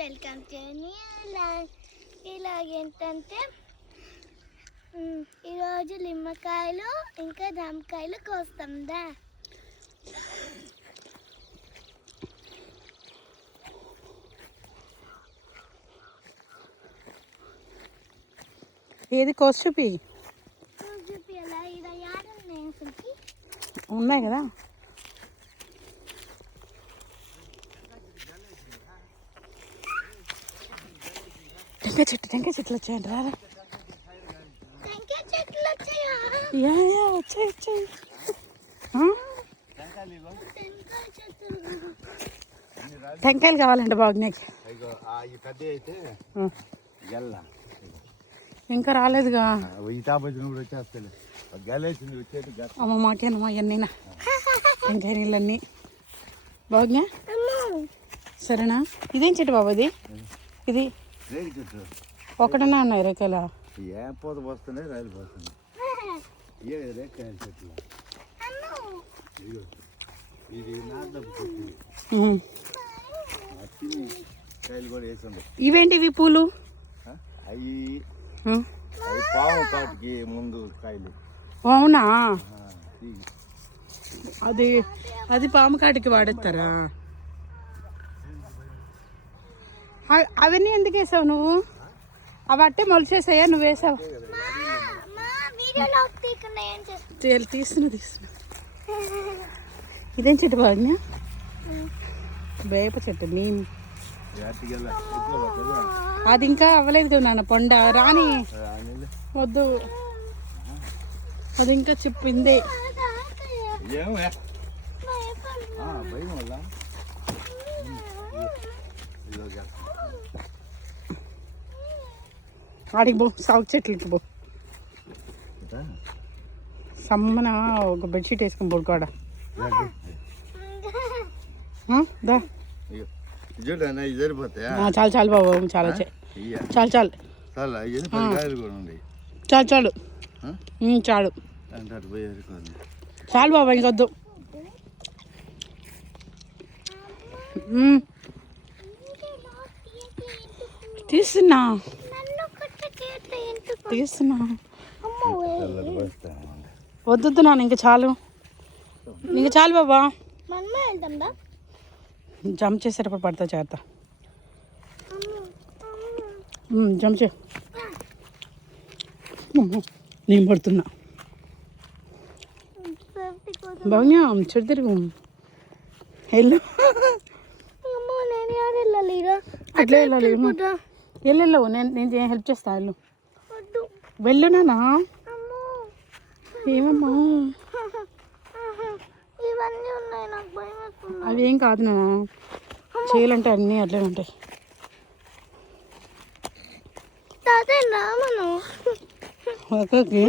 Welcome to ఇలాగ ఏంటంటే ఈరోజు నిమ్మకాయలు ఇంకా జామకాయలు కోస్తాందా. ఏది కోసి చూపి అలా ఇలా యాడున్నాయి ఉన్నాయి కదా. టెంకాయ చెట్లు వచ్చాయండి. రారా వచ్చాయి. టెంకాయలు కావాలండి బాగున్నాయి. ఇంకా రాలేదుగా. అమ్మ మాకేనమ్మా ఇవన్నీనా టెంకాయ నీళ్ళన్నీ బాగున్నా. సరేనా. ఇదేం చెట్టు బాబు ఇది? ఇది ఒకటనే ఉన్నాయి రేకాయలు. ఏం పూత పోస్తున్నాయి, రైలు పోతుంది. రేకాయల చెట్లు ఇది కాయలు కూడా వేసింది. ఇవేంటివి పూలు? అవి పాము కాటికి ముందు కాయలు. అవునా? అది పాము కాటికి వాడేస్తారా? అవన్నీ ఎందుకు వేసావు నువ్వు? అవి అట్టే మొలిచేసాయా? నువ్వు వేసావు? తీస్తున్నా. ఇదేం చెట్టు బాగున్నా? వేప చెట్టు. నీమ్ అది ఇంకా అవ్వలేదు కదా నాన్న. పండ రాని వద్దు, అది ఇంకా చెప్పిందే. ఆడికి పో, సాగు చెట్లకి పో. సమ్మన ఒక బెడ్షీట్ వేసుకొని పడుకోడా. చాలు చాలు బాబు, చాలా చాలు చాలు చాలు చాలు చాలు బాబా, ఇంకొద్దు. తీస్తున్నా వద్దు నాన్న, ఇంకా చాలు బాబా. జంప్ చేసేటప్పుడు పడతా చేస్తా. జంప్ చే. నేను పడుతున్నా. బాగున్నా చెడు తిరుగు. వెళ్ళు. అట్లా వెళ్ళాలి. వెళ్ళవు. నేను హెల్ప్ చేస్తా. వెళ్ళు నానా. ఏమమ్మా అవి ఏం కాదు నాన్న. చేయాలంటే అన్నీ అట్లే ఉంటాయి. ఓకే